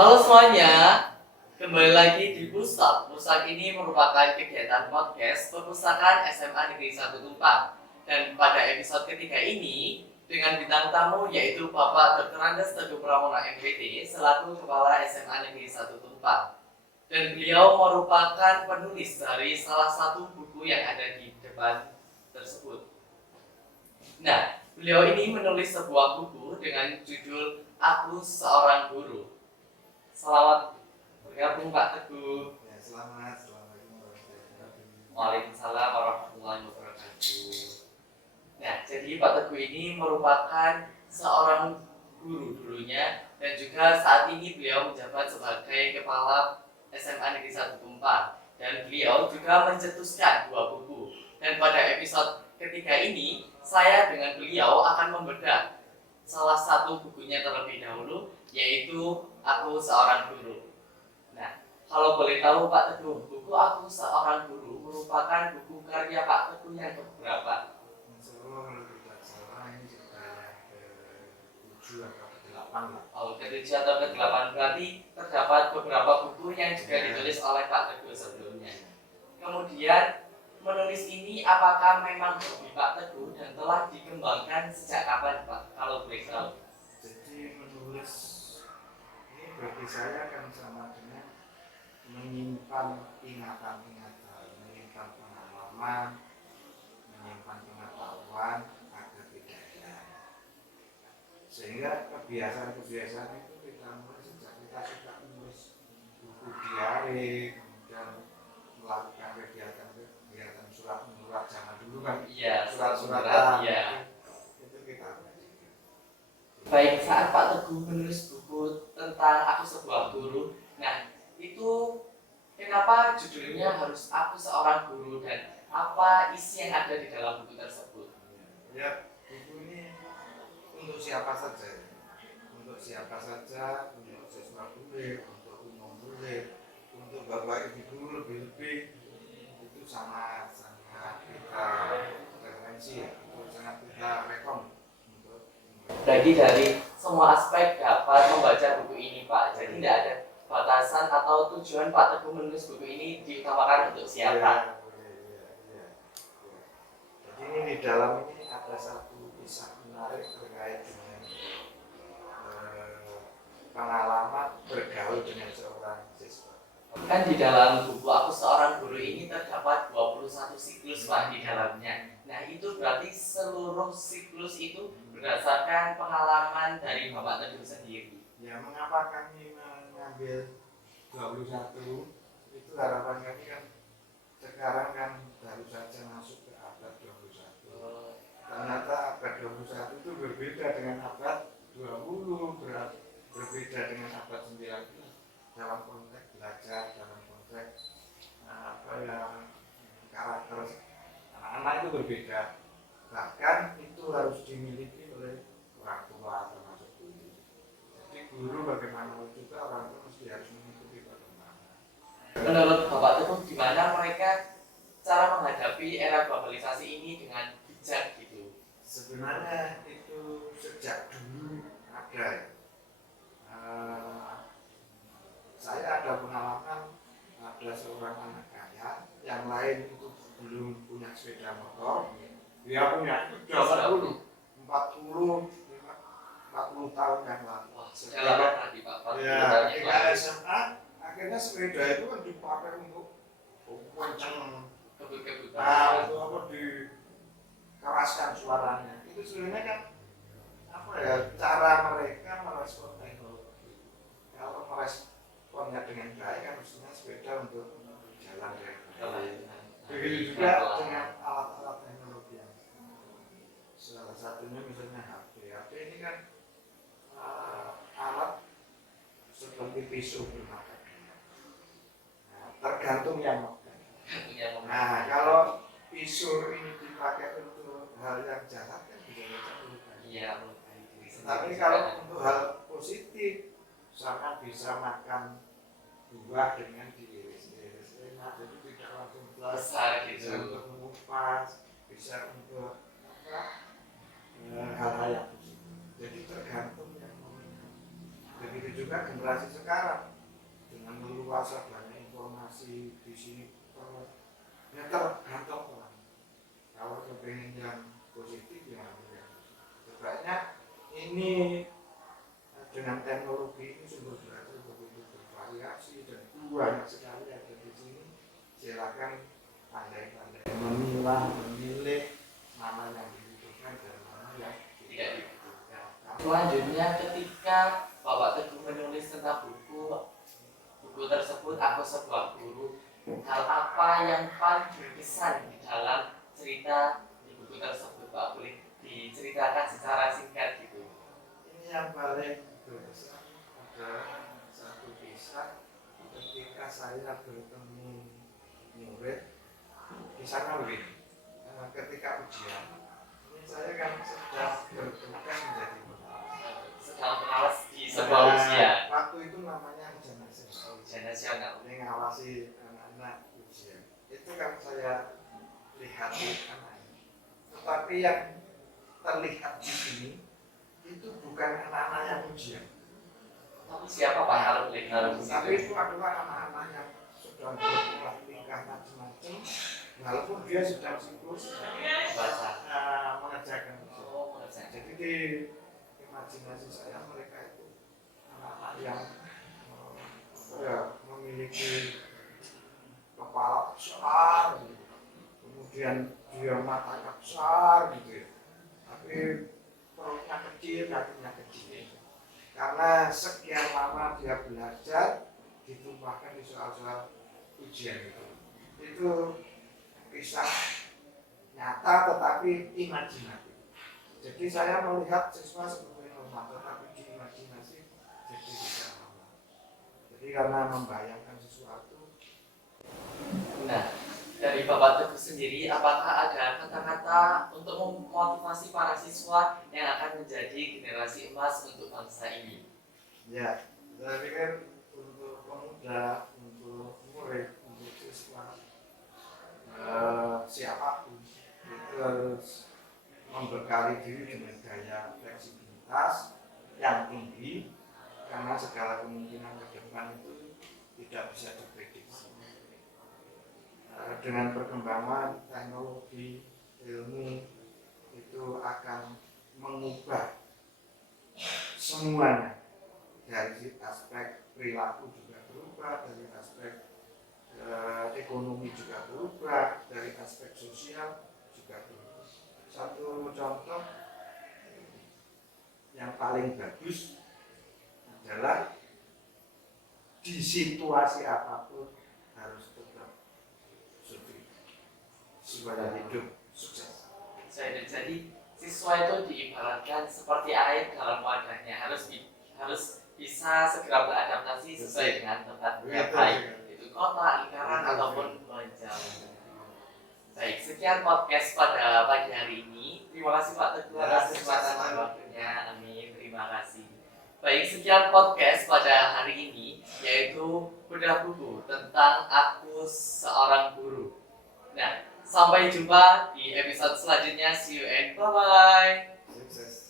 Halo semuanya, kembali lagi di Pusat. Pusat ini merupakan kegiatan podcast perpustakaan SMA Negeri 1 Tumpang. Dan pada episode ketiga ini, dengan bintang tamu yaitu Bapak Dr. Andes Teguh Pramono MPD selaku Kepala SMA Negeri 1 Tumpang. Dan beliau merupakan penulis dari salah satu buku yang ada di depan tersebut. Nah, beliau ini menulis sebuah buku dengan judul Aku Seorang Guru. Selamat bergabung Pak Teguh. Ya, selamat warahmatullahi wabarakatuh. Waalaikumsalam warahmatullahi wabarakatuh. Nah, jadi Pak Teguh ini merupakan seorang guru dulunya dan juga saat ini beliau menjabat sebagai Kepala SMA Negeri 1 Tumpang dan beliau juga mencetuskan 2 buku. Dan pada episode ketiga ini, saya dengan beliau akan membedah salah satu bukunya terlebih dahulu, yaitu Aku Seorang Guru. Nah, kalau boleh tahu Pak Teguh, buku Aku Seorang Guru merupakan buku karya Pak Teguh yang keberapa? Insya Allah kalau tidak salah ini sudah ke-7 atau ke-8 lah. Ke-7 atau ke-8 berarti terdapat beberapa buku yang juga ditulis oleh Pak Teguh sebelumnya. Kemudian menulis ini apakah memang hobi Pak Teguh dan telah dikembangkan sejak kapan Pak? Kalau boleh tahu. Jadi menulis ini bagi saya kan sama dengan menyimpan ingatan-ingatan, menyimpan pengalaman, menyimpan pengetahuan agar tidak hilang. Sehingga kebiasaan-kebiasaan itu kita mulai sejak kita suka menulis buku diari, kemudian melakukan kegiatan surat menyurat zaman dulu kan. Iya, Surat-suratan. Iya. Itu kita Baik, saat Pak Teguh menulis buku tentang Aku Sebuah Guru, nah itu kenapa judulnya harus Aku Seorang Guru dan apa isi yang ada di dalam buku tersebut? Ya, buku ini untuk siapa saja, untuk siapa saja, untuk siswa boleh, untuk umum boleh, untuk bapak ibu guru lebih-lebih itu sangat kita referensi ya, itu sangat kita rekom untuk. Jadi dari semua aspek dapat membaca buku ini Pak, jadi tidak ada batasan atau tujuan Pak Teguh menulis buku ini diutamakan untuk siapa? Ya. Jadi ini di dalam ini ada satu kisah menarik terkait dengan pengalaman bergaul dengan seorang siswa. Kan di dalam buku Aku Seorang Guru ini terdapat 21 siklus Pak di dalamnya. Nah itu berarti seluruh siklus itu berdasarkan pengalaman dari Bapak Teguh sendiri. Ya, mengapa kami mengambil 21 itu harapan kami kan sekarang kan baru saja masuk ke abad 21. Ternyata abad 21 itu berbeda dengan abad 20, berbeda dengan abad 19 dalam konteks belajar, dalam konteks karakter anak-anak itu berbeda. Bahkan itu harus dimiliki oleh orang tua termasuk guru. Jadi guru bagaimanapun juga orang tua mesti harus mengikuti bagaimana. Menurut Bapak Teguh gimana mereka cara menghadapi era globalisasi ini dengan bijak gitu? Sebenarnya itu sejak dulu ada ya. Saya ada pengalaman ada seorang anak kaya yang lain itu belum punya sepeda motor, dia punya sudah 40 tahun yang lalu. Wah, sudah lama tadi Pak. Ya, ketika SMA akhirnya sepeda itu kan dipakai untuk kencang, kebut-kebutan. itu apa dikeraskan suaranya. Itu sebenarnya kan apa ya, cara mereka merespon teknologi. Kalau meresponnya dengan baik kan mestinya sepeda untuk jalan dengan baik. Begitu juga dengan alat-alat teknologi yang salah satunya misalnya HP. HP ini kan alat seperti pisau dimakan. Nah, tergantung yang makan. Nah, kalau pisau ini dipakai untuk hal yang jahat kan bisa melukai. Iya. Tapi kalau untuk hal positif, misalkan bisa makan buah dengan diiris-iris enak, jadi tidak langsung besar gitu. Bisa untuk mengupas, bisa untuk hal-hal yang positif. Jadi tergantung yang meminta. Begitu juga generasi sekarang pengen yang positif ya ambil yang positif. Sebenarnya ini dengan teknologi ini sumber belajar begitu bervariasi dan banyak sekali ada di sini. Silakan pandai-pandai memilah, memilih mana yang dibutuhkan dan mana yang tidak dibutuhkan. Selanjutnya ketika Bapak Teguh menulis tentang buku tersebut Aku Sebuah Guru, hal apa yang paling berkesan di dalam cerita di buku tersebut, Pak? Boleh diceritakan secara singkat gitu. Ini yang paling berkesan adalah satu kisah ketika saya bertemu murid. Kisahnya begini, ketika ujian ini saya kan sedang bertugas menjadi pengawas. Sedang pengawas di sebuah ujian Waktu itu namanya ujian nasional. ujian nasional. Ini ngawasi anak-anak ujian. Itu kan saya lihat di anak ini. Tetapi yang terlihat di sini itu bukan anak-anak yang ujian. Tapi siapa Pak kalau boleh tahu? Tapi itu adalah anak-anak yang sudah berubah tingkah macam-macam. Walaupun dia sudah siklus Baca. mengerjakan ujian. Oh, mengerjakan. Jadi di imajinasi saya mereka itu anak-anak yang memiliki kepala besar, gitu. Kemudian dia matanya besar gitu ya. Tapi perutnya kecil, kakinya kecil. Karena sekian lama dia belajar ditumpahkan di soal-soal ujian itu kisah nyata tetapi imajinatif. Jadi saya melihat siswa seperti normal tetapi di imajinasi jadi tidak normal. Jadi karena membayangkan sesuatu. Nah, dari Bapak Teguh sendiri, apakah ada kata-kata untuk memotivasi para siswa yang akan menjadi generasi emas untuk bangsa ini? Ya, saya pikir untuk pemuda, untuk murid, untuk siswa, siapapun itu harus membekali diri dengan daya fleksibilitas yang tinggi karena segala kemungkinan ke depan itu tidak bisa diprediksi. Dengan perkembangan teknologi, ilmu itu akan mengubah semuanya, dari aspek perilaku juga berubah, dari aspek ekonomi juga berubah, dari aspek sosial juga berubah. Satu contoh yang paling bagus adalah di situasi apapun harus tetap sukses supaya hidup sukses. Jadi siswa itu diibaratkan seperti air dalam wadahnya, harus bisa segera beradaptasi sesuai dengan tempatnya, baik itu kota, lingkaran ataupun menjauh. Baik, sekian podcast pada pagi hari ini. Terima kasih Pak Teguh atas kesempatan dan waktunya. Amin. Terima kasih. Baik, sekian podcast pada hari ini, yaitu bedah buku tentang Aku Seorang Guru. Nah, sampai jumpa di episode selanjutnya. See you and bye-bye. Sukses.